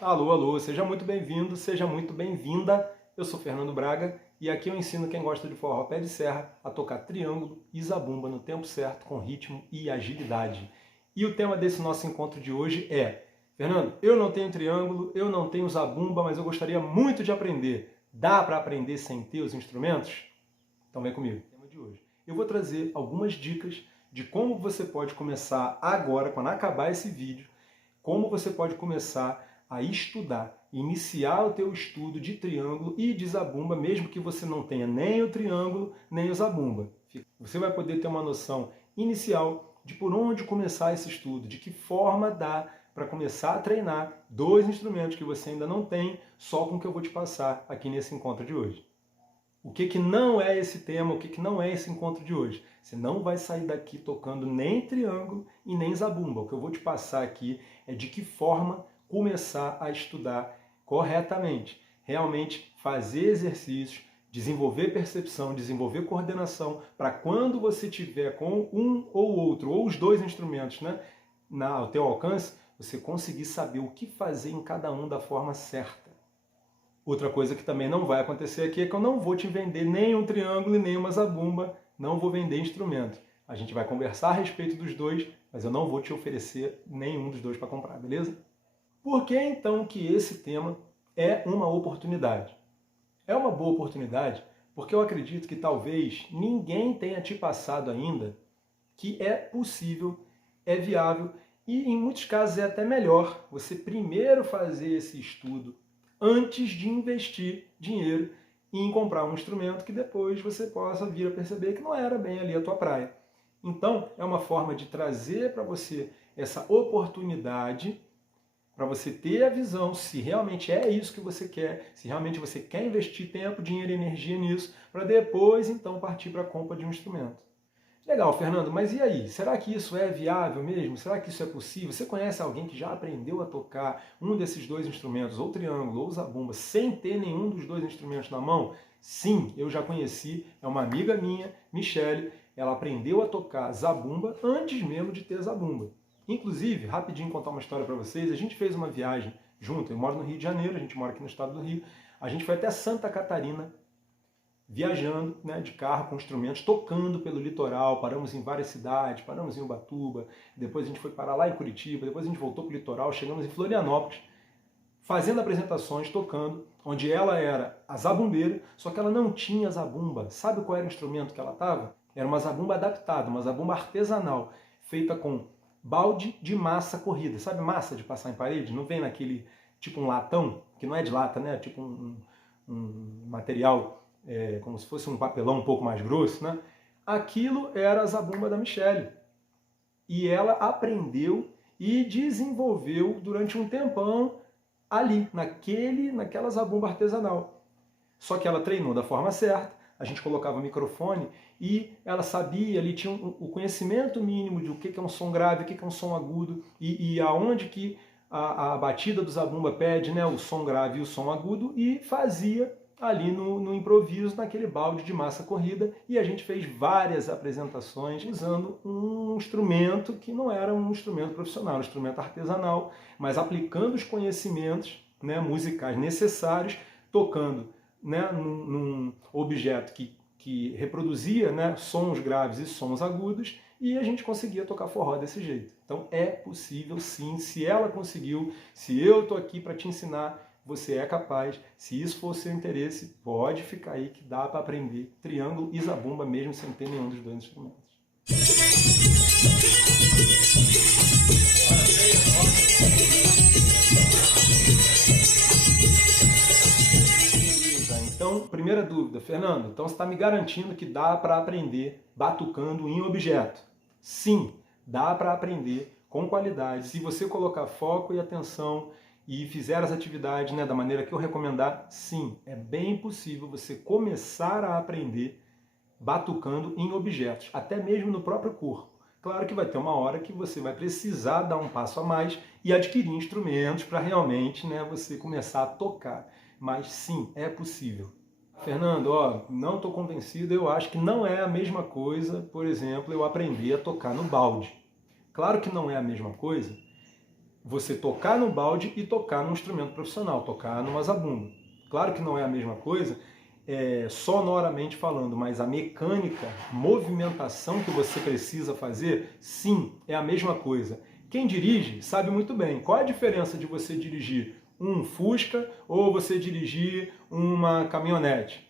Alô, alô, seja muito bem-vindo, seja muito bem-vinda. Eu sou Fernando Braga e aqui eu ensino quem gosta de forró pé de serra a tocar triângulo e zabumba no tempo certo, com ritmo e agilidade. E o tema desse nosso encontro de hoje é: Fernando, eu não tenho triângulo, eu não tenho zabumba, mas eu gostaria muito de aprender. Dá para aprender sem ter os instrumentos? Então vem comigo. O tema de hoje. Eu vou trazer algumas dicas de como você pode começar agora, quando acabar esse vídeo, como você pode começar a estudar, iniciar o teu estudo de triângulo e de zabumba, mesmo que você não tenha nem o triângulo, nem o zabumba. Você vai poder ter uma noção inicial de por onde começar esse estudo, de que forma dá para começar a treinar dois instrumentos que você ainda não tem, só com o que eu vou te passar aqui nesse encontro de hoje. O que não é esse tema, o que não é esse encontro de hoje? Você não vai sair daqui tocando nem triângulo e nem zabumba. O que eu vou te passar aqui é de que forma começar a estudar corretamente. Realmente fazer exercícios, desenvolver percepção, desenvolver coordenação, para quando você tiver com um ou outro, ou os dois instrumentos, né, ao teu alcance, você conseguir saber o que fazer em cada um da forma certa. Outra coisa que também não vai acontecer aqui é que eu não vou te vender nem um triângulo e nem uma zabumba, não vou vender instrumento. A gente vai conversar a respeito dos dois, mas eu não vou te oferecer nenhum dos dois para comprar, beleza? Por que então que esse tema é uma oportunidade? É uma boa oportunidade porque eu acredito que talvez ninguém tenha te passado ainda que é possível, é viável e em muitos casos é até melhor você primeiro fazer esse estudo antes de investir dinheiro em comprar um instrumento que depois você possa vir a perceber que não era bem ali a tua praia. Então, é uma forma de trazer para você essa oportunidade para você ter a visão se realmente é isso que você quer, se realmente você quer investir tempo, dinheiro e energia nisso, para depois então partir para a compra de um instrumento. Legal, Fernando, mas e aí? Será que isso é viável mesmo? Será que isso é possível? Você conhece alguém que já aprendeu a tocar um desses dois instrumentos, ou triângulo ou zabumba, sem ter nenhum dos dois instrumentos na mão? Sim, eu já conheci, é uma amiga minha, Michele, ela aprendeu a tocar zabumba antes mesmo de ter zabumba. Inclusive, rapidinho contar uma história para vocês, a gente fez uma viagem junto, eu moro no Rio de Janeiro, a gente mora aqui no estado do Rio, a gente foi até Santa Catarina, viajando, né, de carro com instrumentos, tocando pelo litoral, paramos em várias cidades, paramos em Ubatuba, depois a gente foi parar lá em Curitiba, depois a gente voltou para o litoral, chegamos em Florianópolis, fazendo apresentações, tocando, onde ela era a zabumbeira, só que ela não tinha zabumba. Sabe qual era o instrumento que ela estava? Era uma zabumba adaptada, uma zabumba artesanal, feita com balde de massa corrida. Sabe massa de passar em parede? Não vem naquele, tipo um latão, que não é de lata, né? Tipo um material como se fosse um papelão um pouco mais grosso, né? Aquilo era a zabumba da Michele. E ela aprendeu e desenvolveu durante um tempão ali, naquela zabumba artesanal. Só que ela treinou da forma certa, a gente colocava o microfone e ela sabia, ali tinha o conhecimento mínimo de o que é um som grave, o que é um som agudo e aonde que a batida do zabumba pede, né, o som grave e o som agudo, e fazia ali no improviso, naquele balde de massa corrida, e a gente fez várias apresentações usando um instrumento que não era um instrumento profissional, um instrumento artesanal, mas aplicando os conhecimentos, né, musicais necessários, tocando, né, num objeto que reproduzia, né, sons graves e sons agudos, e a gente conseguia tocar forró desse jeito. Então é possível sim, se ela conseguiu, se eu estou aqui para te ensinar, você é capaz. Se isso for o seu interesse, pode ficar aí que dá para aprender triângulo e zabumba mesmo sem ter nenhum dos dois instrumentos. Então, primeira dúvida, Fernando, então você está me garantindo que dá para aprender batucando em objeto? Sim, dá para aprender com qualidade. Se você colocar foco e atenção e fizer as atividades, né, da maneira que eu recomendar, sim, é bem possível você começar a aprender batucando em objetos, até mesmo no próprio corpo. Claro que vai ter uma hora que você vai precisar dar um passo a mais e adquirir instrumentos para realmente, né, você começar a tocar. Mas sim, é possível. Fernando, ó, não estou convencido, eu acho que não é a mesma coisa, por exemplo, eu aprender a tocar no balde. Claro que não é a mesma coisa, você tocar no balde e tocar num instrumento profissional, tocar numa zabumba. Claro que não é a mesma coisa, sonoramente falando, mas a mecânica, movimentação que você precisa fazer, sim, é a mesma coisa. Quem dirige sabe muito bem qual é a diferença de você dirigir um Fusca ou você dirigir uma caminhonete.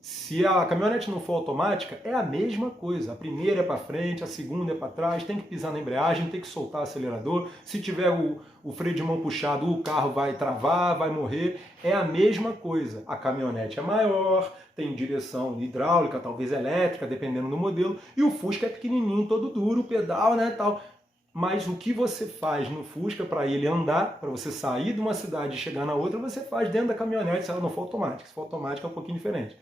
Se a caminhonete não for automática, é a mesma coisa. A primeira é para frente, a segunda é para trás, tem que pisar na embreagem, tem que soltar o acelerador. Se tiver o freio de mão puxado, o carro vai travar, vai morrer. É a mesma coisa. A caminhonete é maior, tem direção hidráulica, talvez elétrica, dependendo do modelo. E o Fusca é pequenininho, todo duro, pedal, né, tal. Mas o que você faz no Fusca para ele andar, para você sair de uma cidade e chegar na outra, você faz dentro da caminhonete se ela não for automática. Se for automática é um pouquinho diferente.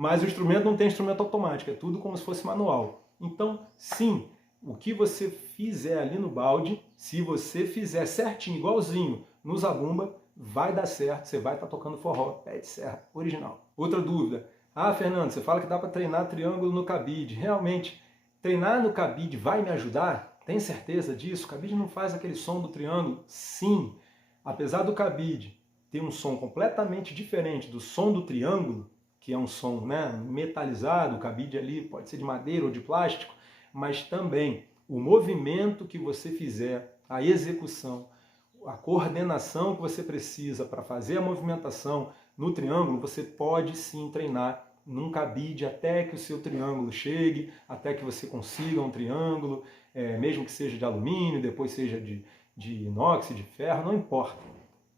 Mas o instrumento não tem instrumento automático, é tudo como se fosse manual. Então, sim, o que você fizer ali no balde, se você fizer certinho, igualzinho no zabumba, vai dar certo, você vai estar tocando forró, pé de serra, original. Outra dúvida. Ah, Fernando, você fala que dá para treinar triângulo no cabide. Realmente, treinar no cabide vai me ajudar? Tem certeza disso? O cabide não faz aquele som do triângulo? Sim. Apesar do cabide ter um som completamente diferente do som do triângulo, que é um som, né, metalizado, o cabide ali pode ser de madeira ou de plástico, mas também o movimento que você fizer, a execução, a coordenação que você precisa para fazer a movimentação no triângulo, você pode sim treinar num cabide até que o seu triângulo chegue, até que você consiga um triângulo, mesmo que seja de alumínio, depois seja de inox, de ferro, não importa.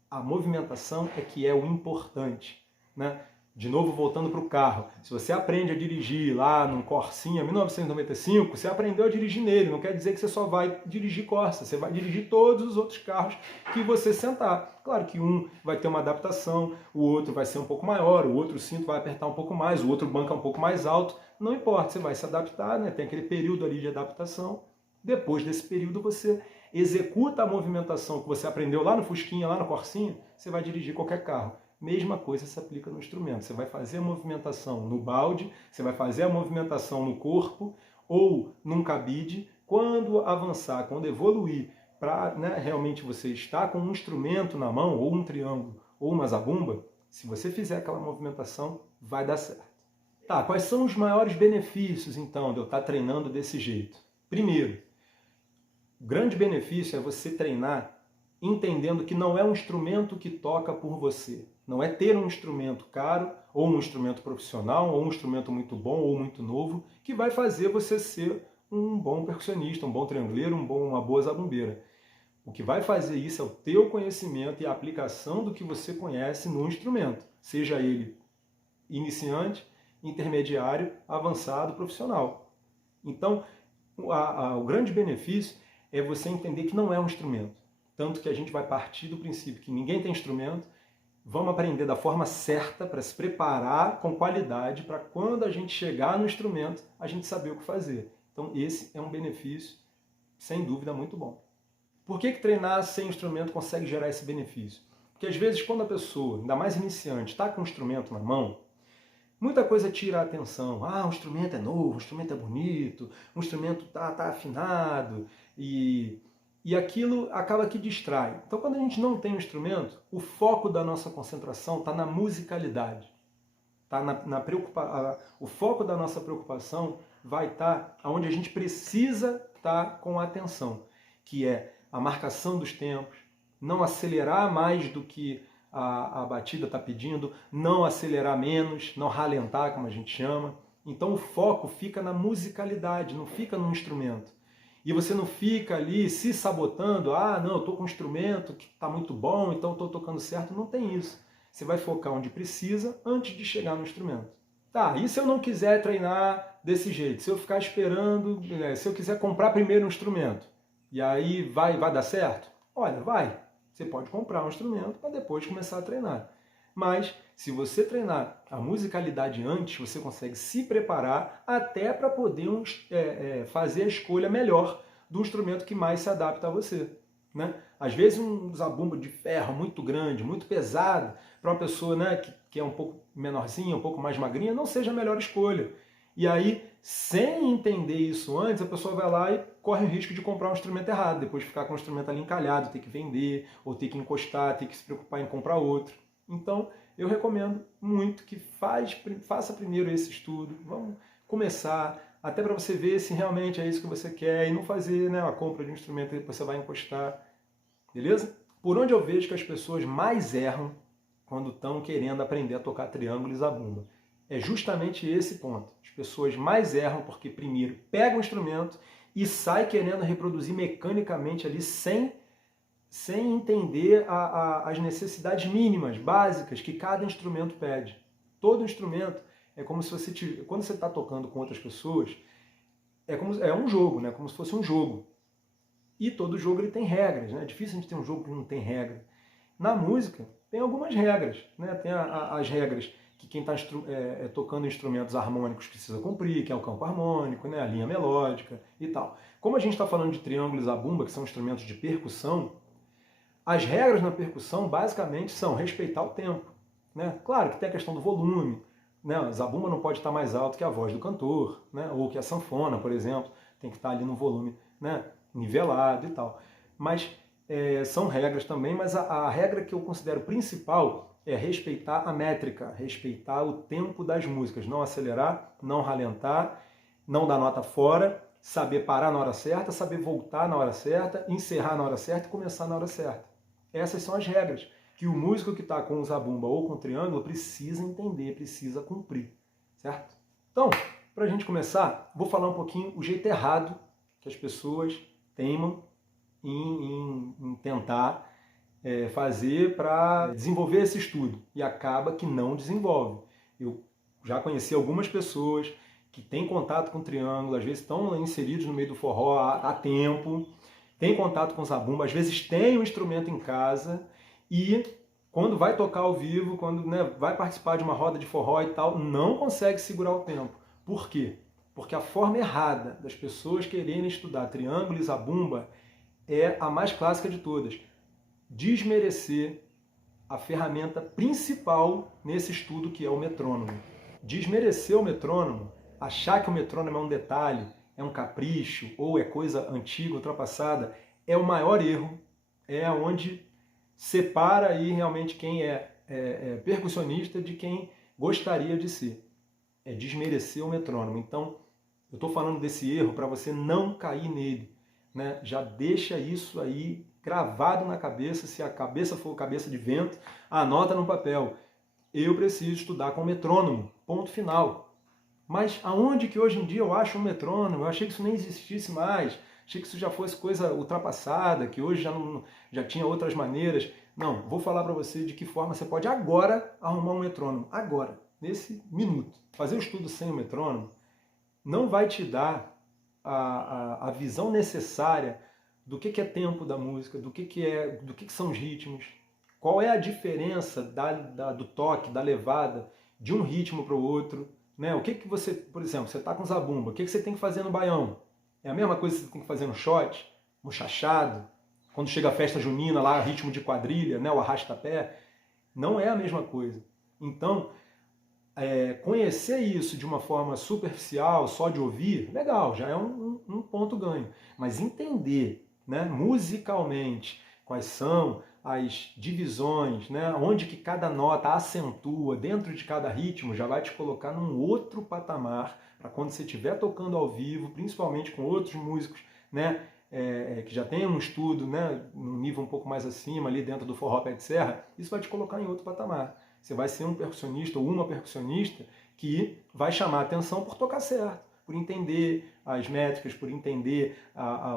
A movimentação é que é o importante, né? De novo, voltando para o carro. Se você aprende a dirigir lá num Corsinha 1995, você aprendeu a dirigir nele. Não quer dizer que você só vai dirigir Corsa. Você vai dirigir todos os outros carros que você sentar. Claro que um vai ter uma adaptação, o outro vai ser um pouco maior, o outro cinto vai apertar um pouco mais, o outro banco é um pouco mais alto. Não importa, você vai se adaptar, né? Tem aquele período ali de adaptação. Depois desse período, você executa a movimentação que você aprendeu lá no Fusquinha, lá no Corsinha, você vai dirigir qualquer carro. Mesma coisa se aplica no instrumento. Você vai fazer a movimentação no balde, você vai fazer a movimentação no corpo ou num cabide. Quando avançar, quando evoluir para, né, realmente você estar com um instrumento na mão, ou um triângulo, ou uma zabumba, se você fizer aquela movimentação, vai dar certo. Tá, quais são os maiores benefícios, então, de eu estar treinando desse jeito? Primeiro, o grande benefício é você treinar entendendo que não é um instrumento que toca por você. Não é ter um instrumento caro, ou um instrumento profissional, ou um instrumento muito bom, ou muito novo, que vai fazer você ser um bom percussionista, um bom trianguleiro, uma boa zabumbeira. O que vai fazer isso é o teu conhecimento e a aplicação do que você conhece no instrumento, seja ele iniciante, intermediário, avançado, profissional. Então, o grande benefício é você entender que não é um instrumento. Tanto que a gente vai partir do princípio que ninguém tem instrumento, vamos aprender da forma certa para se preparar com qualidade para quando a gente chegar no instrumento, a gente saber o que fazer. Então esse é um benefício, sem dúvida, muito bom. Por que treinar sem instrumento consegue gerar esse benefício? Porque às vezes quando a pessoa, ainda mais iniciante, está com o instrumento na mão, muita coisa tira a atenção. Ah, o instrumento é novo, o instrumento é bonito, o instrumento tá afinado e aquilo acaba que distrai. Então, quando a gente não tem um instrumento, o foco da nossa concentração está na musicalidade. Tá o foco da nossa preocupação vai estar onde a gente precisa estar com a atenção, que é a marcação dos tempos, não acelerar mais do que a batida está pedindo, não acelerar menos, não ralentar, como a gente chama. Então, o foco fica na musicalidade, não fica no instrumento. E você não fica ali se sabotando, ah, não, eu estou com um instrumento que está muito bom, então estou tocando certo. Não tem isso. Você vai focar onde precisa antes de chegar no instrumento. Tá, e se eu não quiser treinar desse jeito? Se eu ficar esperando, se eu quiser comprar primeiro um instrumento, e aí vai dar certo? Olha, vai. Você pode comprar um instrumento para depois começar a treinar. Mas, se você treinar a musicalidade antes, você consegue se preparar até para poder fazer a escolha melhor do instrumento que mais se adapta a você. Né? Às vezes um zabumba de ferro muito grande, muito pesado, para uma pessoa, né, que é um pouco menorzinha, um pouco mais magrinha, não seja a melhor escolha. E aí, sem entender isso antes, a pessoa vai lá e corre o risco de comprar um instrumento errado, depois ficar com o instrumento ali encalhado, ter que vender, ou ter que encostar, ter que se preocupar em comprar outro. Então, eu recomendo muito que faça primeiro esse estudo, vamos começar, até para você ver se realmente é isso que você quer, e não fazer, né, a compra de um instrumento que você vai encostar, beleza? Por onde eu vejo que as pessoas mais erram quando estão querendo aprender a tocar triângulo e zabumba? É justamente esse ponto. As pessoas mais erram porque primeiro pegam o instrumento e sai querendo reproduzir mecanicamente ali sem entender as necessidades mínimas, básicas que cada instrumento pede. Todo instrumento é como se você quando você está tocando com outras pessoas, é um jogo, né? Como se fosse um jogo. E todo jogo ele tem regras, né? É difícil a gente ter um jogo que não tem regra. Na música tem algumas regras, né? Tem as regras que quem está tocando instrumentos harmônicos precisa cumprir, que é o campo harmônico, né? A linha melódica e tal. Como a gente está falando de triângulo e zabumba, que são instrumentos de percussão, as regras na percussão basicamente são respeitar o tempo, né? Claro que tem a questão do volume, né? A zabumba não pode estar mais alto que a voz do cantor, né? Ou que a sanfona, por exemplo, tem que estar ali no volume, né, nivelado e tal. Mas são regras também, mas a regra que eu considero principal é respeitar a métrica, respeitar o tempo das músicas, não acelerar, não ralentar, não dar nota fora, saber parar na hora certa, saber voltar na hora certa, encerrar na hora certa e começar na hora certa. Essas são as regras que o músico que está com o zabumba ou com o triângulo precisa entender, precisa cumprir, certo? Então, para a gente começar, vou falar um pouquinho o jeito errado que as pessoas teimam em tentar fazer para desenvolver esse estudo e acaba que não desenvolve. Eu já conheci algumas pessoas que têm contato com o triângulo, às vezes estão inseridos no meio do forró há tempo, têm contato com o zabumba, às vezes tem um instrumento em casa e quando vai tocar ao vivo, quando, né, vai participar de uma roda de forró e tal, não consegue segurar o tempo. Por quê? Porque a forma errada das pessoas quererem estudar triângulo e zabumba é a mais clássica de todas. Desmerecer a ferramenta principal nesse estudo, que é o metrônomo. Desmerecer o metrônomo, achar que o metrônomo é um detalhe, é um capricho ou é coisa antiga, ultrapassada, é o maior erro, é onde separa aí realmente quem é percussionista de quem gostaria de ser. É desmerecer o metrônomo. Então, eu estou falando desse erro para você não cair nele, né? Já deixa isso aí gravado na cabeça, se a cabeça for cabeça de vento, anota no papel. Eu preciso estudar com metrônomo, ponto final. Mas aonde que hoje em dia eu acho um metrônomo? Eu achei que isso nem existisse mais, achei que isso já fosse coisa ultrapassada, que hoje já tinha outras maneiras. Não, vou falar para você de que forma você pode agora arrumar um metrônomo, agora, nesse minuto. Fazer o estudo sem o metrônomo não vai te dar a visão necessária do que é tempo da música, do que são os ritmos, qual é a diferença do toque, da levada, de um ritmo para o outro, né? O que você, por exemplo, você está com zabumba, o que você tem que fazer no baião? É a mesma coisa que você tem que fazer no shot, no chachado, quando chega a festa junina lá, ritmo de quadrilha, né? O arrasta-pé, não é a mesma coisa. Então, conhecer isso de uma forma superficial, só de ouvir, legal, já é um ponto ganho. Mas entender, né, musicalmente quais são as divisões, né, onde que cada nota acentua dentro de cada ritmo, já vai te colocar num outro patamar para quando você estiver tocando ao vivo, principalmente com outros músicos, né, que já tem um estudo, né, num nível um pouco mais acima, ali dentro do forró pé de serra, isso vai te colocar em outro patamar. Você vai ser um percussionista ou uma percussionista que vai chamar a atenção por tocar certo, por entender as métricas, por entender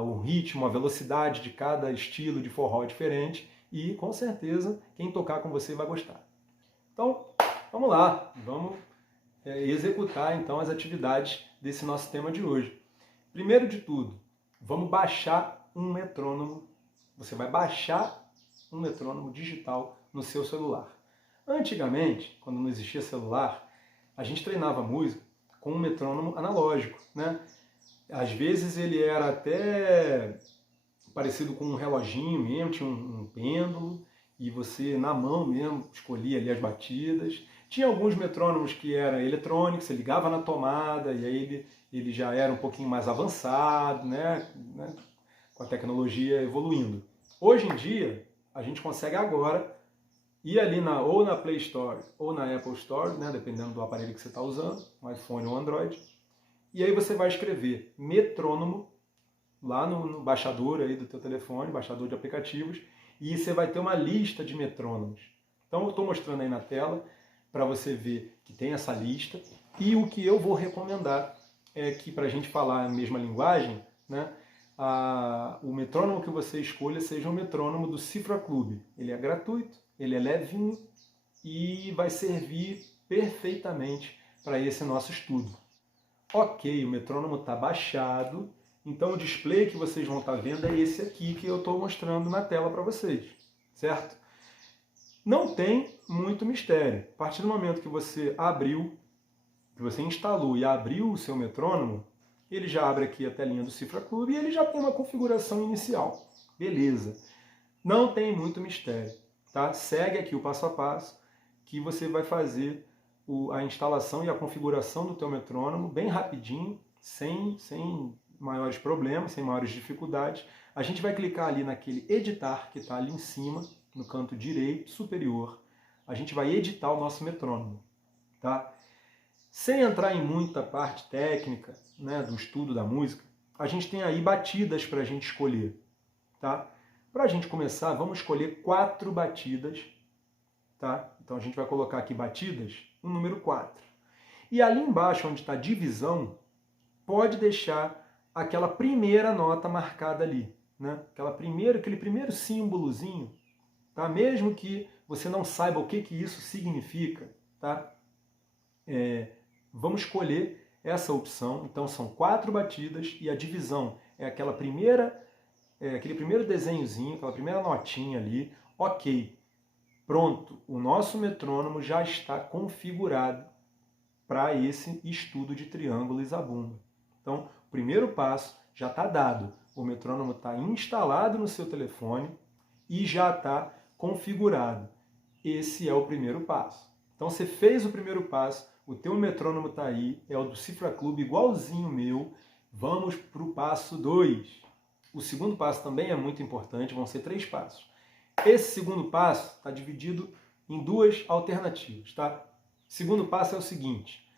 o ritmo, a velocidade de cada estilo de forró diferente e, com certeza, quem tocar com você vai gostar. Então, vamos lá, vamos executar então as atividades desse nosso tema de hoje. Primeiro de tudo, vamos baixar um metrônomo. Você vai baixar um metrônomo digital no seu celular. Antigamente, quando não existia celular, a gente treinava música com um metrônomo analógico, né? Às vezes ele era até parecido com um reloginho mesmo, tinha um pêndulo, e você na mão mesmo escolhia ali as batidas. Tinha alguns metrônomos que eram eletrônicos, você ligava na tomada e aí ele já era um pouquinho mais avançado, né? Com a tecnologia evoluindo. Hoje em dia, a gente consegue agora ir ali ou na Play Store ou na Apple Store, né? Dependendo do aparelho que você está usando, um iPhone ou Android. E aí você vai escrever metrônomo lá no baixador aí do teu telefone, baixador de aplicativos, e você vai ter uma lista de metrônomos. Então eu estou mostrando aí na tela para você ver que tem essa lista, e o que eu vou recomendar é que, para a gente falar a mesma linguagem, né, o metrônomo que você escolha seja um metrônomo do Cifra Club. Ele é gratuito, ele é levinho e vai servir perfeitamente para esse nosso estudo. Ok, o metrônomo está baixado, então o display que vocês vão estar vendo é esse aqui que eu estou mostrando na tela para vocês, certo? Não tem muito mistério. A partir do momento que você abriu, que você instalou e abriu o seu metrônomo, ele já abre aqui a telinha do Cifra Club e ele já tem uma configuração inicial. Beleza. Não tem muito mistério, tá? Segue aqui o passo a passo que você vai fazer a instalação e a configuração do teu metrônomo bem rapidinho, sem maiores problemas, sem maiores dificuldades. A gente vai clicar ali naquele editar que está ali em cima, no canto direito superior. A gente vai editar o nosso metrônomo, tá? Sem entrar em muita parte técnica, né, do estudo da música, a gente tem aí batidas para a gente escolher, tá? Para a gente começar, vamos escolher 4 batidas, tá? Então a gente vai colocar aqui batidas, o número 4. E ali embaixo, onde está divisão, pode deixar aquela primeira nota marcada ali, né? Aquele primeiro símbolozinho, tá? Mesmo que você não saiba o que isso significa, tá? Vamos escolher essa opção. Então são 4 batidas e a divisão é aquele primeiro desenhozinho, aquela primeira notinha ali. Ok, pronto, o nosso metrônomo já está configurado para esse estudo de triângulo e zabumba. Então, o primeiro passo já está dado. O metrônomo está instalado no seu telefone e já está configurado. Esse é o primeiro passo. Então, você fez o primeiro passo, o teu metrônomo está aí, é o do Cifra Club, igualzinho o meu. Vamos para o passo 2. O segundo passo também é muito importante, vão ser 3 passos. Esse segundo passo está dividido em 2 alternativas, tá? O segundo passo é o seguinte: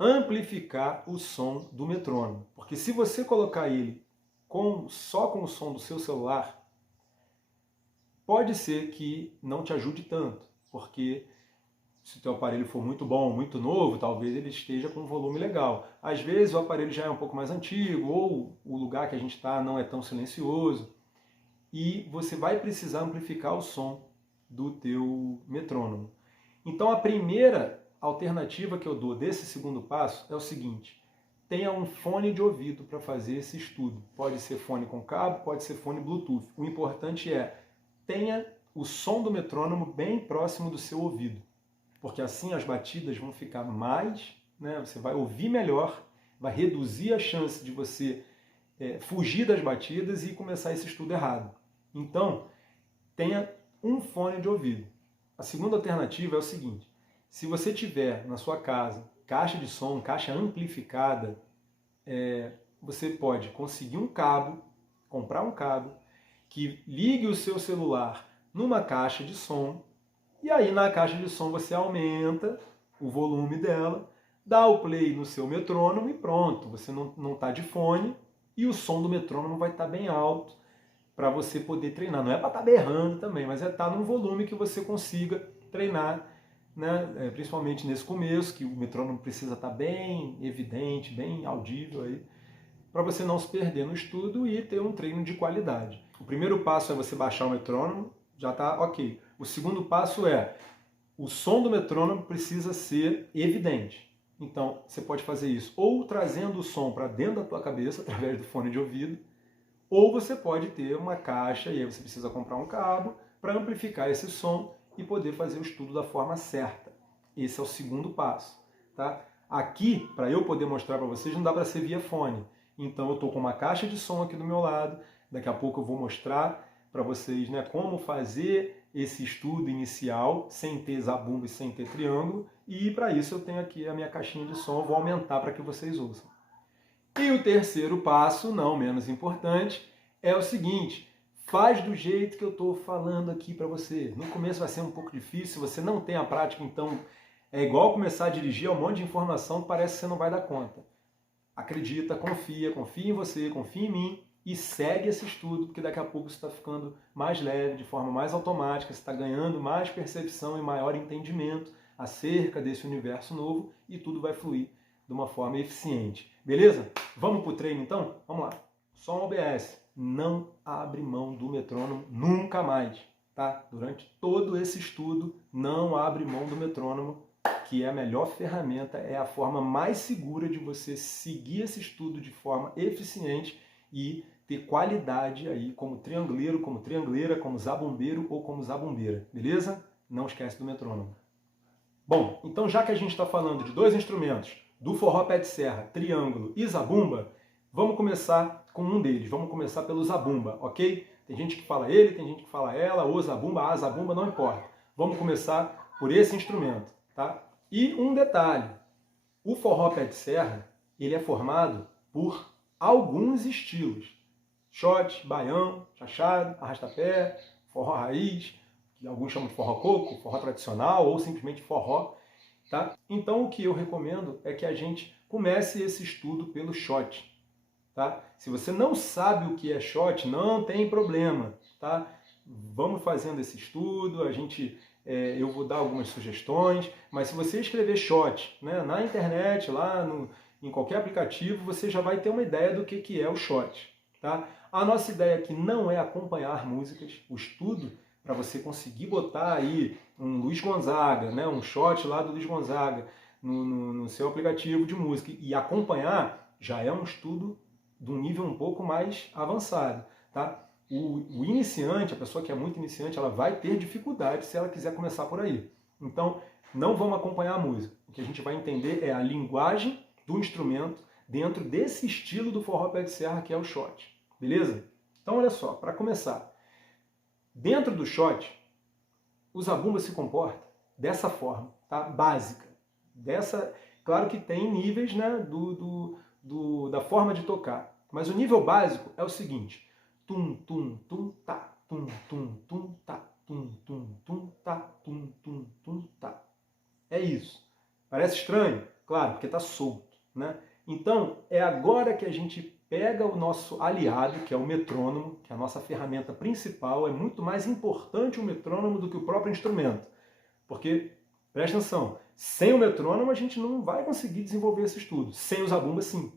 amplificar o som do metrônomo. Porque se você colocar ele só com o som do seu celular, pode ser que não te ajude tanto, porque se o teu aparelho for muito bom, muito novo, talvez ele esteja com um volume legal. Às vezes o aparelho já é um pouco mais antigo, ou o lugar que a gente está não é tão silencioso, e você vai precisar amplificar o som do teu metrônomo. Então a primeira alternativa que eu dou desse segundo passo é o seguinte: tenha um fone de ouvido para fazer esse estudo. Pode ser fone com cabo, pode ser fone Bluetooth. O importante é tenha o som do metrônomo bem próximo do seu ouvido, porque assim as batidas vão ficar mais, né, você vai ouvir melhor, vai reduzir a chance de você fugir das batidas e começar esse estudo errado. Então, tenha um fone de ouvido. A segunda alternativa é o seguinte: se você tiver na sua casa caixa de som, caixa amplificada, você pode conseguir um cabo, comprar um cabo, que ligue o seu celular numa caixa de som, e aí na caixa de som você aumenta o volume dela, dá o play no seu metrônomo e pronto, você não está de fone e o som do metrônomo vai estar bem alto para você poder treinar. Não é para estar berrando também, mas é estar num volume que você consiga treinar, né? Principalmente nesse começo, que o metrônomo precisa estar bem evidente, bem audível aí, para você não se perder no estudo e ter um treino de qualidade. O primeiro passo é você baixar o metrônomo, já está ok. O segundo passo é o som do metrônomo precisa ser evidente. Então você pode fazer isso ou trazendo o som para dentro da tua cabeça através do fone de ouvido, ou você pode ter uma caixa e aí você precisa comprar um cabo para amplificar esse som e poder fazer o estudo da forma certa. Esse é o segundo passo, tá? Aqui, para eu poder mostrar para vocês, não dá para ser via fone. Então eu estou com uma caixa de som aqui do meu lado, daqui a pouco eu vou mostrar para vocês, né, como fazer esse estudo inicial, sem ter zabumba e sem ter triângulo, e para isso eu tenho aqui a minha caixinha de som, vou aumentar para que vocês ouçam. E o terceiro passo, não menos importante, é o seguinte: faz do jeito que eu estou falando aqui para você. No começo vai ser um pouco difícil, você não tem a prática, então é igual começar a dirigir, é um monte de informação que parece que você não vai dar conta. Acredita, confia em você, confia em mim e segue esse estudo, porque daqui a pouco você está ficando mais leve, de forma mais automática, você está ganhando mais percepção e maior entendimento acerca desse universo novo e tudo vai fluir de uma forma eficiente. Beleza? Vamos para o treino então? Vamos lá. Só um OBS. Não abre mão do metrônomo nunca mais. Tá? Durante todo esse estudo, não abre mão do metrônomo, que é a melhor ferramenta, é a forma mais segura de você seguir esse estudo de forma eficiente e ter qualidade aí como trianguleiro, como triangleira, como zabumbeiro ou como zabumbeira. Beleza? Não esquece do metrônomo. Bom, então já que a gente está falando de dois instrumentos, do forró pé de serra, triângulo e zabumba, vamos começar com um deles. Vamos começar pelo zabumba, ok? Tem gente que fala ele, tem gente que fala ela, ou zabumba, a zabumba, não importa. Vamos começar por esse instrumento, tá? E um detalhe, o forró pé de serra, ele é formado por alguns estilos. Shot, baião, chachado, arrastapé, forró raiz, que alguns chamam de forró coco, forró tradicional ou simplesmente forró. Tá? Então o que eu recomendo é que a gente comece esse estudo pelo shot. Tá? Se você não sabe o que é shot, não tem problema. Tá? Vamos fazendo esse estudo, eu vou dar algumas sugestões, mas se você escrever shot, né, na internet, em qualquer aplicativo, você já vai ter uma ideia do que é o shot. Tá? A nossa ideia aqui não é acompanhar músicas, o estudo para você conseguir botar aí um Luiz Gonzaga, né, um shot lá do Luiz Gonzaga no seu aplicativo de música e acompanhar, já é um estudo de um nível um pouco mais avançado. Tá? O iniciante, a pessoa que é muito iniciante, ela vai ter dificuldade se ela quiser começar por aí. Então, não vamos acompanhar a música. O que a gente vai entender é a linguagem do instrumento dentro desse estilo do forró pé de serra que é o shot. Beleza? Então, olha só, para começar. Dentro do shot, o zabumba se comporta dessa forma, tá? Básica. Claro que tem níveis, né, da forma de tocar. Mas o nível básico é o seguinte. Tum, tum, tum, tá. Tum, tum, tum, tá. Tum, tum, tum, tá. Tum, tum, tum, tá. É isso. Parece estranho? Claro, porque está solto, né? Então, é agora que a gente pega o nosso aliado, que é o metrônomo, que é a nossa ferramenta principal. É muito mais importante o metrônomo do que o próprio instrumento. Porque, presta atenção, sem o metrônomo a gente não vai conseguir desenvolver esse estudo. Sem o zabumba, sim.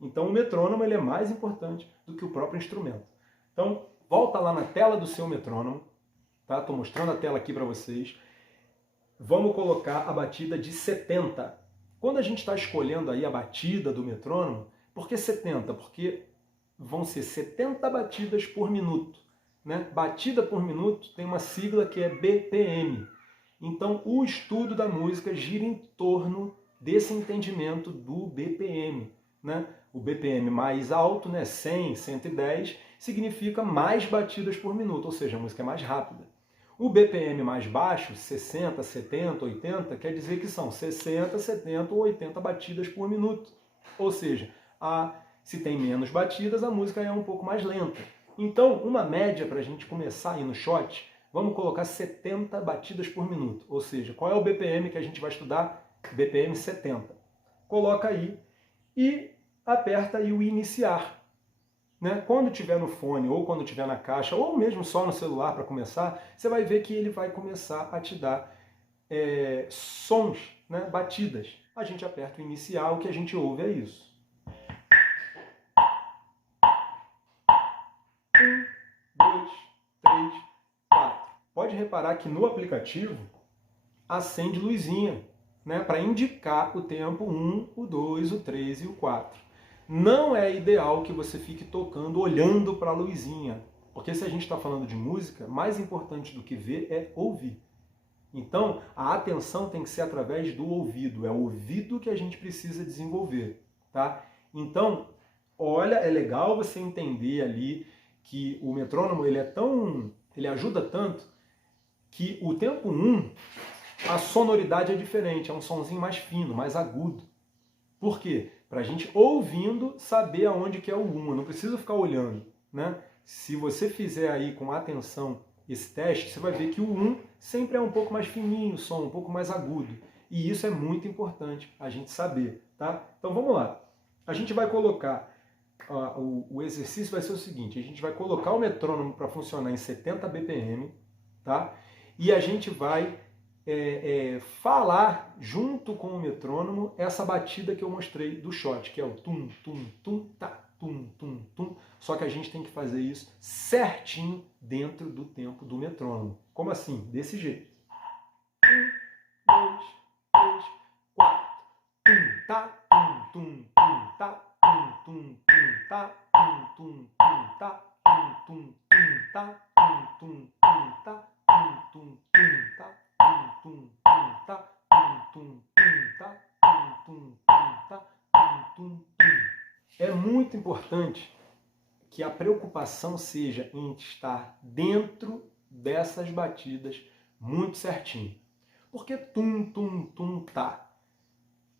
Então, o metrônomo ele é mais importante do que o próprio instrumento. Então, volta lá na tela do seu metrônomo. Tá? Estou mostrando a tela aqui para vocês. Vamos colocar a batida de 70. Quando a gente está escolhendo aí a batida do metrônomo, por que 70? Porque vão ser 70 batidas por minuto. Né? Batida por minuto tem uma sigla que é BPM. Então, o estudo da música gira em torno desse entendimento do BPM. Né? O BPM mais alto, né? 100, 110, significa mais batidas por minuto, ou seja, a música é mais rápida. O BPM mais baixo, 60, 70, 80, quer dizer que são 60, 70 ou 80 batidas por minuto. Ou seja, se tem menos batidas, a música é um pouco mais lenta. Então, uma média para a gente começar aí no shot, vamos colocar 70 batidas por minuto. Ou seja, qual é o BPM que a gente vai estudar? BPM 70. Coloca aí e aperta aí o iniciar. Né? Quando tiver no fone, ou quando tiver na caixa, ou mesmo só no celular para começar, você vai ver que ele vai começar a te dar sons, né? Batidas. A gente aperta o iniciar, o que a gente ouve é isso. 1, 2, 3, 4. Pode reparar que no aplicativo acende luzinha, né? Para indicar o tempo 1, o 2, o 3 e o 4. Não é ideal que você fique tocando olhando para a luzinha, porque se a gente está falando de música, mais importante do que ver é ouvir. Então, a atenção tem que ser através do ouvido, é o ouvido que a gente precisa desenvolver. Tá? Então, olha, é legal você entender ali que o metrônomo ele ajuda tanto que o tempo 1, a sonoridade é diferente, é um sonzinho mais fino, mais agudo. Por quê? Para a gente, ouvindo, saber aonde que é o 1. Eu não preciso ficar olhando, né? Se você fizer aí com atenção esse teste, você vai ver que o 1 sempre é um pouco mais fininho o som, um pouco mais agudo. E isso é muito importante a gente saber, tá? Então vamos lá. A gente vai colocar, o exercício vai ser o seguinte, a gente vai colocar o metrônomo para funcionar em 70 BPM, tá? E a gente vai falar junto com o metrônomo essa batida que eu mostrei do shot, que é o tum, tum, tum, tá, tum, tum, tum. Só que a gente tem que fazer isso certinho dentro do tempo do metrônomo. Como assim? Desse jeito. 1, 2, 3, 4. Tum, tá, tum, tum, tum, tá, tum, tum, tum, tá, tum, tum, tum, tá, tum, tum, tum, tá, tum, tum, tum, tá, tum, tum, tum, tá, tum, tum, tum, tá, tum, tum, tum, tá, tum, tum, tum, tá, tum, tum, tum. É muito importante que a preocupação seja em estar dentro dessas batidas muito certinho. Porque tum, tum, tum, tá.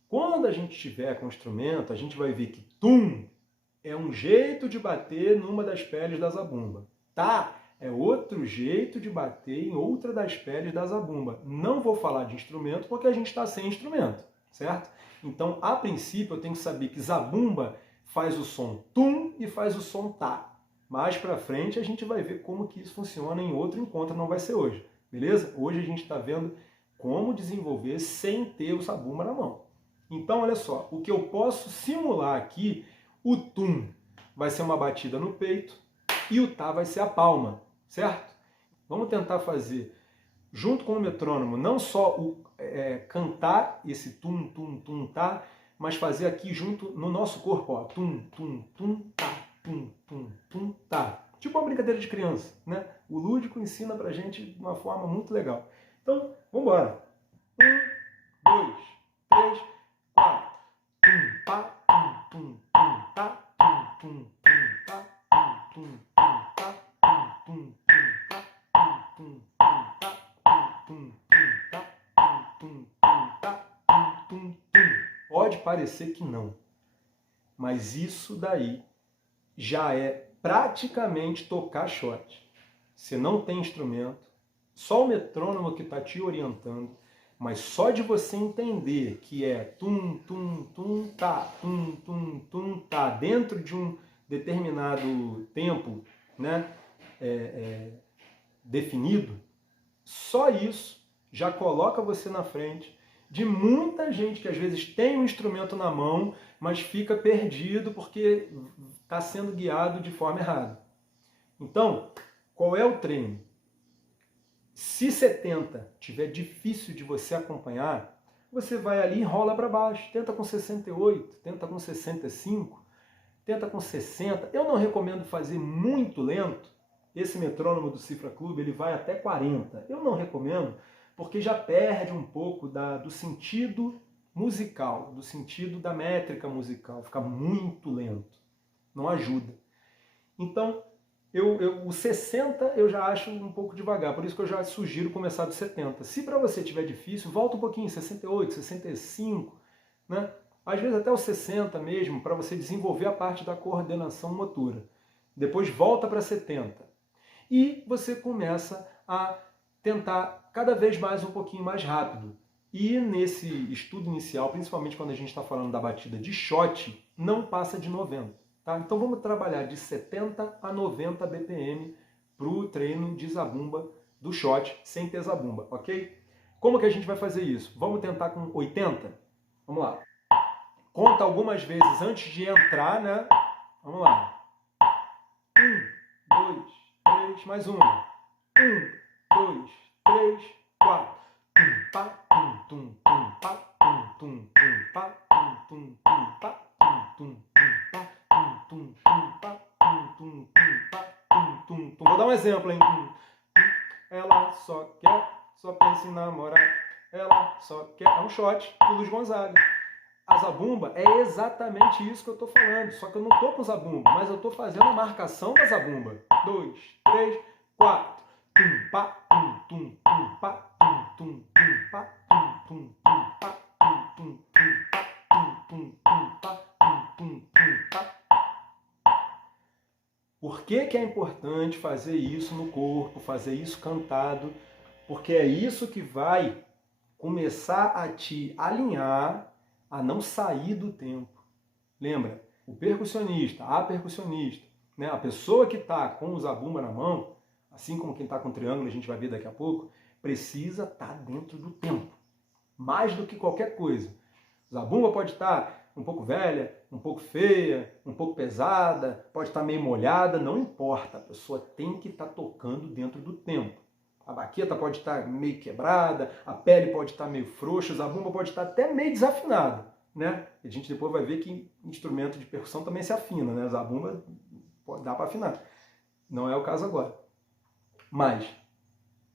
Quando a gente estiver com o instrumento, a gente vai ver que tum é um jeito de bater numa das peles da zabumba. Tá é outro jeito de bater em outra das peles da zabumba. Não vou falar de instrumento porque a gente está sem instrumento, certo? Então, a princípio, eu tenho que saber que zabumba faz o som tum e faz o som tá. Mais pra frente a gente vai ver como que isso funciona em outro encontro, não vai ser hoje, beleza? Hoje a gente está vendo como desenvolver sem ter o zabumba na mão. Então, olha só, o que eu posso simular aqui, o tum vai ser uma batida no peito e o tá vai ser a palma, certo? Vamos tentar fazer, junto com o metrônomo, não só cantar esse tum, tum, tum, tá, mas fazer aqui junto no nosso corpo, ó, tum, tum, tum, tá, tum, tum, tum, tá. Tipo uma brincadeira de criança, né? O lúdico ensina pra gente de uma forma muito legal. Então, vamos embora. 1, 2, 3, 4. Tum, pá, tum, tum, tum, tá, tum, tum, tum, tá, tum, tum, tum, tá, tum, tum, tum, tá, tum, tum, tá, tum, tum, tá, tum, tum, tá, tum, tum. Pode parecer que não, mas isso daí já é praticamente tocar shot. Você não tem instrumento, só o metrônomo que está te orientando, mas só de você entender que é tum, tum, tum, tá, dentro de um determinado tempo, né, definido, só isso já coloca você na frente de muita gente que às vezes tem um instrumento na mão, mas fica perdido porque está sendo guiado de forma errada. Então, qual é o treino? Se 70 tiver difícil de você acompanhar, você vai ali e rola para baixo. Tenta com 68, tenta com 65, tenta com 60. Eu não recomendo fazer muito lento. Esse metrônomo do Cifra Club, ele vai até 40. Eu não recomendo, porque já perde um pouco do sentido musical, do sentido da métrica musical. Fica muito lento. Não ajuda. Então, o 60 eu já acho um pouco devagar, por isso que eu já sugiro começar do 70. Se para você tiver difícil, volta um pouquinho, 68, 65, né? Às vezes até o 60 mesmo, para você desenvolver a parte da coordenação motora. Depois volta para 70. E você começa a tentar cada vez mais um pouquinho mais rápido. E nesse estudo inicial, principalmente quando a gente está falando da batida de shot, não passa de 90. Tá? Então vamos trabalhar de 70 a 90 BPM para o treino de zabumba do shot, sem ter zabumba, ok? Como que a gente vai fazer isso? Vamos tentar com 80? Vamos lá. Conta algumas vezes antes de entrar, né? Vamos lá. 1, 2, 3, mais uma. 1, 2, 3, 4. Tum, pá, tum, tum, tum, pá, tum, tum, tum, pá, tum, tum, tum, pá, tum, tum, tum, pá, tum, tum, tum, pá, tum, tum, tum, pá, tum, tum, tum. Vou dar um exemplo, hein? Ela só pensa em namorar. Ela só quer... É um shot do Luiz Gonzaga. A zabumba é exatamente isso que eu estou falando, só que eu não estou com zabumba, mas eu estou fazendo a marcação da zabumba. 2, 3, 4. tum, pá, tum, tum, tum, pá, tum, tum, tum, pá, tum, tum, tum, pá, tum, tum, tum, pá, tum, tum, tum, pá, tum, tum, tum, pá. Por que que é importante fazer isso no corpo, fazer isso cantado? Porque é isso que vai começar a te alinhar a não sair do tempo. Lembra? O percussionista, a percussionista, né? A pessoa que está com o zabumba na mão, assim como quem está com o triângulo, a gente vai ver daqui a pouco, precisa estar dentro do tempo. Mais do que qualquer coisa. O zabumba pode estar um pouco velha, um pouco feia, um pouco pesada, pode estar meio molhada, não importa. A pessoa tem que estar tocando dentro do tempo. A baqueta pode estar meio quebrada, a pele pode estar meio frouxa, o zabumba pode estar até meio desafinado, né? A gente depois vai ver que instrumento de percussão também se afina, né? Zabumba dá para afinar. Não é o caso agora. Mas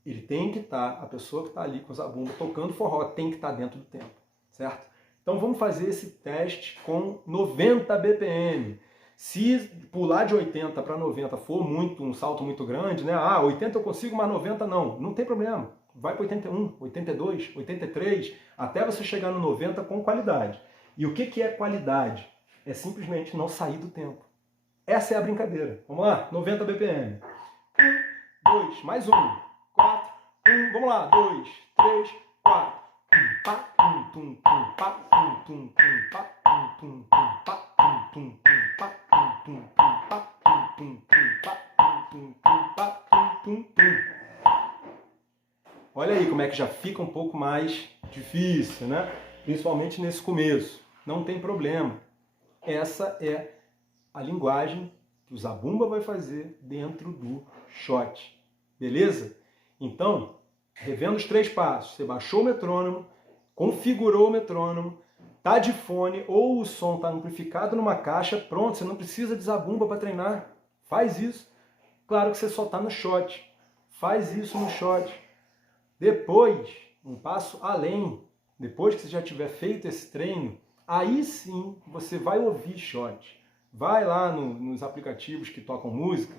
ele tem que estar, a pessoa que está ali com o zabumba tocando forró tem que estar dentro do tempo, certo? Então vamos fazer esse teste com 90 BPM. Se pular de 80 para 90 for um salto muito grande, né? 80 eu consigo, mas 90 não. Não tem problema. Vai para 81, 82, 83, até você chegar no 90 com qualidade. E o que é qualidade? É simplesmente não sair do tempo. Essa é a brincadeira. Vamos lá? 90 BPM. 1, 2, mais 1, 4, 1, vamos lá, 2, 3, 4. Pá, tum, tum, tum, pá, tum, tum, tum, pá, tum, tum, tum, pá, tum, tum, tum, pá, tum, tum, tum, pá, tum, tum, tum, pá, tum, tum, tum, pá, tum, tum, tum. Olha aí como é que já fica um pouco mais difícil, né? Principalmente nesse começo. Não tem problema. Essa é a linguagem que o zabumba vai fazer dentro do shot. Beleza? Então, revendo os 3 passos, você baixou o metrônomo, configurou o metrônomo, tá de fone ou o som está amplificado numa caixa, pronto, você não precisa de zabumba para treinar. Faz isso. Claro que você só está no shot. Faz isso no shot. Depois, um passo além, depois que você já tiver feito esse treino, aí sim você vai ouvir shot. Vai lá nos aplicativos que tocam música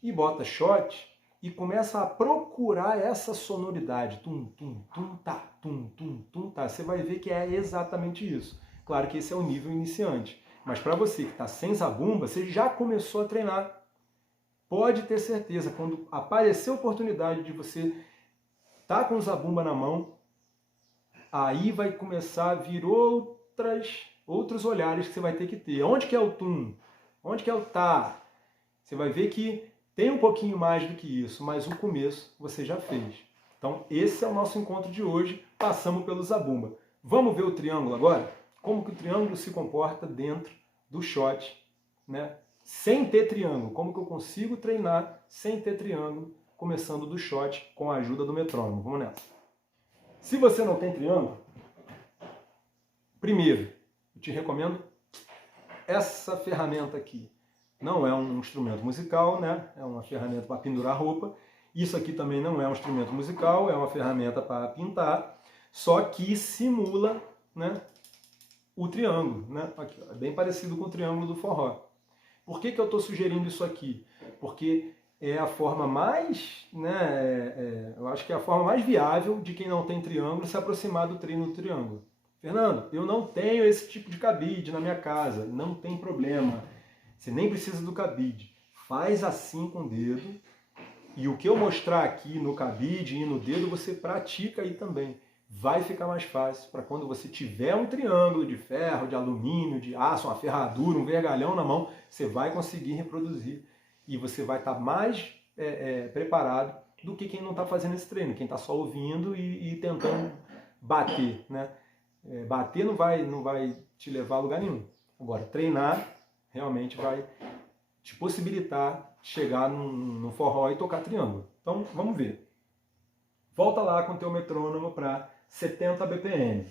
e bota shot e começa a procurar essa sonoridade. Tum, tum, tum, tá, tum, tum, tum, tá. Você vai ver que é exatamente isso. Claro que esse é o nível iniciante. Mas para você que está sem zabumba, você já começou a treinar. Pode ter certeza, quando aparecer a oportunidade de você estar com o zabumba na mão, aí vai começar a vir outros olhares que você vai ter que ter. Onde que é o tum? Onde que é o tá? Você vai ver que tem um pouquinho mais do que isso, mas o começo você já fez. Então esse é o nosso encontro de hoje, passamos pelo zabumba. Vamos ver o triângulo agora? Como que o triângulo se comporta dentro do shot, né? Sem ter triângulo, como que eu consigo treinar sem ter triângulo, começando do shot com a ajuda do metrônomo. Vamos nessa. Se você não tem triângulo, primeiro, eu te recomendo essa ferramenta aqui. Não é um instrumento musical, né? É uma ferramenta para pendurar roupa. Isso aqui também não é um instrumento musical, é uma ferramenta para pintar, só que simula, né, o triângulo, né? Aqui, é bem parecido com o triângulo do forró. Por que eu estou sugerindo isso aqui? Porque é a forma mais, né, eu acho que é a forma mais viável de quem não tem triângulo se aproximar do treino do triângulo. Fernando, eu não tenho esse tipo de cabide na minha casa, não tem problema. Você nem precisa do cabide. Faz assim com o dedo e o que eu mostrar aqui no cabide e no dedo você pratica aí também. Vai ficar mais fácil para quando você tiver um triângulo de ferro, de alumínio, de aço, uma ferradura, um vergalhão na mão, você vai conseguir reproduzir e você vai estar mais preparado do que quem não está fazendo esse treino, quem está só ouvindo e tentando bater, né? Bater não vai te levar a lugar nenhum. Agora, treinar realmente vai te possibilitar chegar no forró e tocar triângulo. Então, vamos ver. Volta lá com o teu metrônomo para 70 BPM.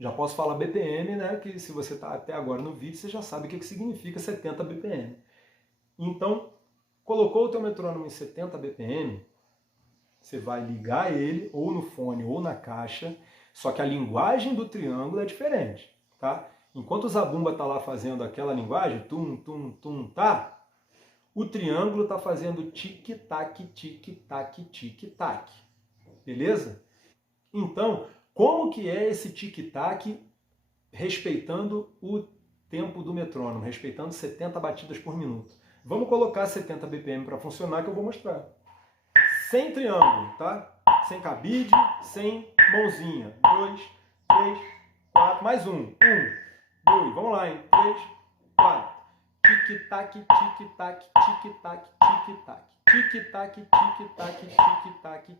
Já posso falar BPM, né? Que se você está até agora no vídeo, você já sabe o que significa 70 BPM. Então, colocou o teu metrônomo em 70 BPM, você vai ligar ele ou no fone ou na caixa, só que a linguagem do triângulo é diferente, tá? Enquanto o zabumba está lá fazendo aquela linguagem, tum, tum, tum, tá, O triângulo está fazendo tic-tac, tic-tac, tic-tac. Beleza? Então, como que é esse tic-tac respeitando o tempo do metrônomo, respeitando 70 batidas por minuto? Vamos colocar 70 BPM para funcionar que eu vou mostrar. Sem triângulo, tá? Sem cabide, sem mãozinha. 2, 3, 4, mais um. 1, 2, vamos lá, hein? 3, 4. Tic-tac, tic-tac, tic-tac, tic-tac. Tic-tac, tic-tac, tic-tac, tic-tac.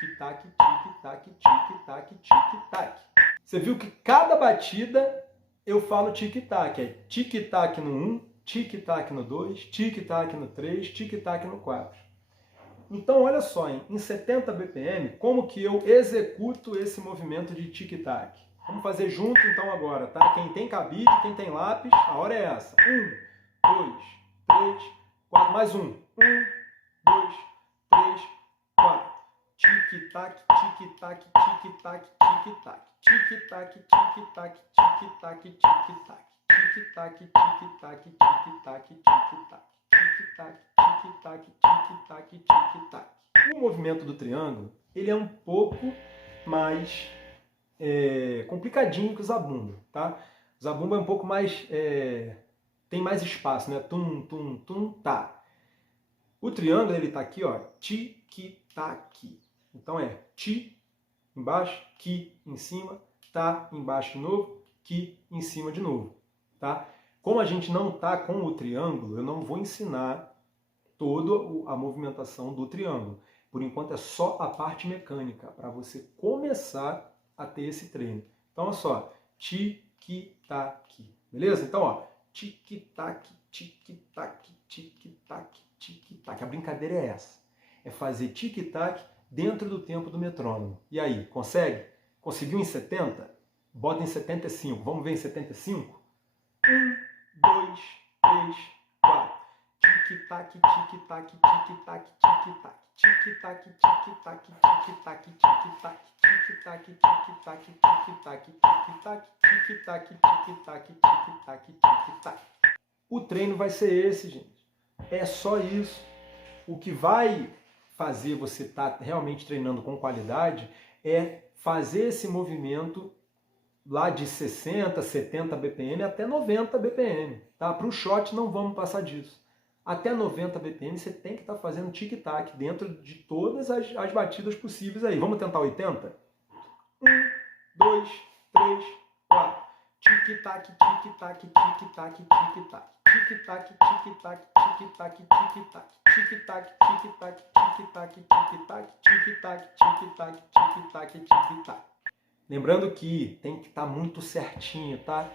Tic-tac, tic-tac, tic-tac, tic-tac. Você viu que cada batida eu falo tic-tac. É tic-tac no 1, tic-tac no 2, tic-tac no 3, tic-tac no 4. Então, olha só, em 70 BPM, como que eu executo esse movimento de tic-tac? Vamos fazer junto então agora, tá? Quem tem cabide, quem tem lápis, a hora é essa. 1, 2, 3, 4, mais um. 1, 2, 3, 4. Tic-tac, tic-tac, tic-tac, tic-tac. Tic-tac, tic-tac, tic-tac, tic-tac. Tic-tac, tic-tac, tic-tac, tic-tac. Tic-tac, tic-tac, tic-tac, tic-tac. O movimento do triângulo, ele é um pouco mais complicadinho que o zabumba, tá? O zabumba é um pouco mais... tem mais espaço, né? Tum, tum, tum, tá. O triângulo, ele tá aqui, ó, tic-tac. Então é ti embaixo, ki em cima, tá embaixo de novo, ki em cima de novo, tá? Como a gente não tá com o triângulo, eu não vou ensinar toda a movimentação do triângulo. Por enquanto é só a parte mecânica, para você começar a ter esse treino. Então, olha só, tic-tac, beleza? Então, ó, tic-tac, tic-tac, tic-tac, tic-tac. A brincadeira é essa, é fazer tic-tac dentro do tempo do metrônomo. E aí, consegue? Conseguiu em 70? Bota em 75. Vamos ver em 75? 1, 2, 3, 4. Tic-tac, tic-tac, tic-tac, tic-tac. Tic-tac, tic-tac, tic-tac, tic-tac. Tic-tac, tic-tac, tic-tac, tic-tac. Tic-tac, tic-tac, tic-tac, tic-tac. O treino vai ser esse, gente. É só isso. O que vai fazer você estar realmente treinando com qualidade é fazer esse movimento lá de 60, 70 BPM até 90 BPM. Tá? Para o shot não vamos passar disso. Até 90 BPM você tem que estar fazendo tic-tac dentro de todas as batidas possíveis aí. Vamos tentar 80? 1, 2, 3, 4. Tic-tac, tic-tac, tic-tac, tic-tac. Tic-tac, tic-tac, tic-tac, tic-tac. Tic-tac, tic-tac, tic-tac, tic-tac. Tic-tac, tic-tac, tic-tac, tic-tac. Lembrando que tem que estar muito certinho, tá?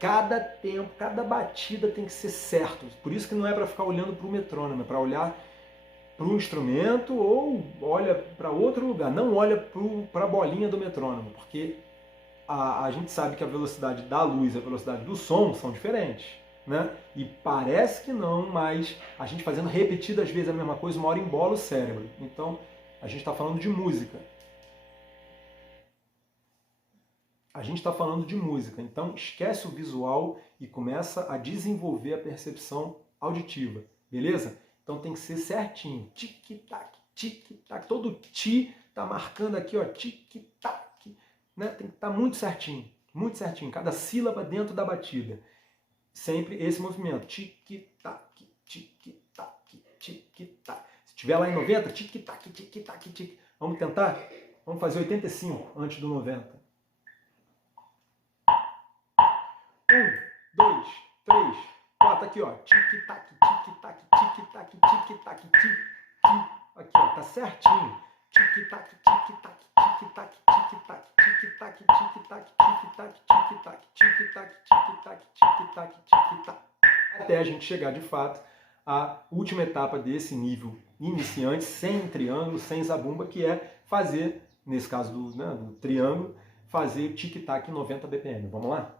Cada tempo, cada batida tem que ser certo. Por isso que não é para ficar olhando para o metrônomo, é para olhar para o instrumento ou olha para outro lugar. Não olha para a bolinha do metrônomo, porque a gente sabe que a velocidade da luz e a velocidade do som são diferentes, né? E parece que não, mas a gente fazendo repetidas vezes a mesma coisa, uma hora embola o cérebro. Então, a gente está falando de música. A gente está falando de música, então esquece o visual e começa a desenvolver a percepção auditiva, beleza? Então tem que ser certinho, tic-tac, tic-tac, todo ti está marcando aqui, ó, tic-tac, né? Tem que estar muito certinho, cada sílaba dentro da batida. Sempre esse movimento, tic-tac, tic-tac, tic-tac. Se estiver lá em 90, tic-tac, tic-tac, tic. Vamos tentar? Vamos fazer 85 antes do 90. 1, 2, 3, 4, aqui ó, tic-tac, tic-tac, tic-tac, tic-tac, tic, aqui ó, tá certinho, tic-tac, tic-tac, tic-tac, tic-tac, tic-tac, tic-tac, tic-tac, tic-tac, tic-tac, tic-tac, tic-tac, tic-tac, até a gente chegar de fato à última etapa desse nível iniciante, sem triângulo, sem zabumba, que é fazer, nesse caso do triângulo, fazer tic-tac em 90 BPM, vamos lá?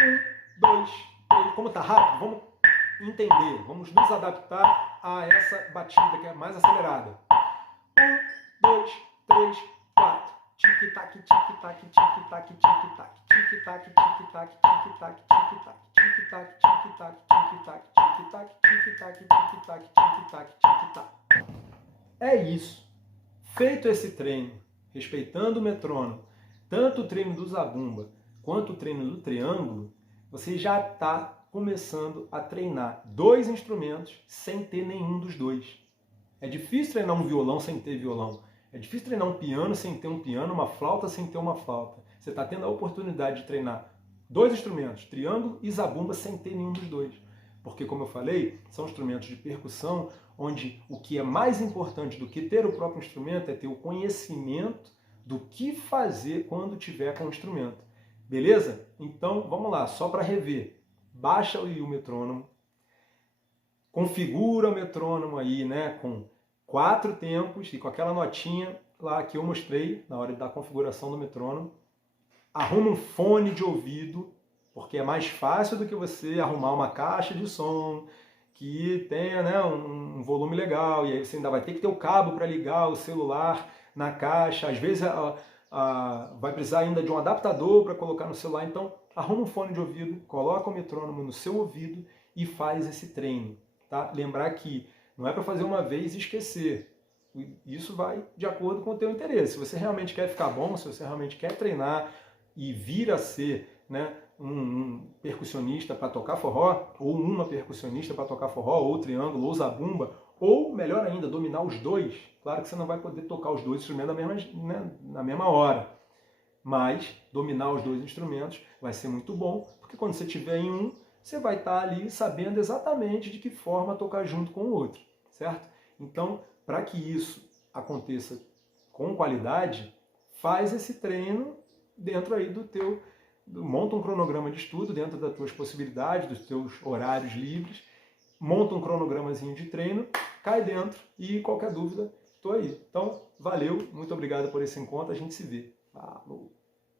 1, 2, 3, como tá rápido, vamos entender, vamos nos adaptar a essa batida que é mais acelerada. 1, 2, 3, 4. tic-tac, tic-tac, tic-tac, tic-tac, tic-tac, tic-tac, tic-tac, tic-tac, tic-tac, tic-tac, tic-tac, tic-tac, tic-tac, tic-tac, tic-tac, tic-tac. É isso. Feito esse treino, respeitando o metrônomo, tanto o treino do zabumba quanto o treino do triângulo, você já está começando a treinar dois instrumentos sem ter nenhum dos dois. É difícil treinar um violão sem ter violão. É difícil treinar um piano sem ter um piano, uma flauta sem ter uma flauta. Você está tendo a oportunidade de treinar dois instrumentos, triângulo e zabumba, sem ter nenhum dos dois. Porque, como eu falei, são instrumentos de percussão, onde o que é mais importante do que ter o próprio instrumento é ter o conhecimento do que fazer quando tiver com o instrumento. Beleza? Então, vamos lá, só para rever. Baixa o metrônomo, configura o metrônomo aí, né, com 4 tempos e com aquela notinha lá que eu mostrei na hora da configuração do metrônomo. Arruma um fone de ouvido, porque é mais fácil do que você arrumar uma caixa de som que tenha, né, um volume legal, e aí você ainda vai ter que ter o cabo para ligar o celular na caixa, às vezes vai precisar ainda de um adaptador para colocar no celular. Então arruma um fone de ouvido, coloca o metrônomo no seu ouvido e faz esse treino. Tá? Lembrar que não é para fazer uma vez e esquecer. Isso vai de acordo com o teu interesse. Se você realmente quer ficar bom, se você realmente quer treinar e vir a ser, né, um percussionista para tocar forró, ou uma percussionista para tocar forró, ou triângulo, ou zabumba, ou, melhor ainda, dominar os dois. Claro que você não vai poder tocar os dois instrumentos na mesma hora, mas dominar os dois instrumentos vai ser muito bom, porque quando você estiver em um, você vai estar ali sabendo exatamente de que forma tocar junto com o outro, certo? Então, para que isso aconteça com qualidade, faz esse treino dentro aí monta um cronograma de estudo dentro das tuas possibilidades, dos teus horários livres, monta um cronogramazinho de treino, cai dentro e qualquer dúvida, estou aí. Então, valeu, muito obrigado por esse encontro, a gente se vê. Falou!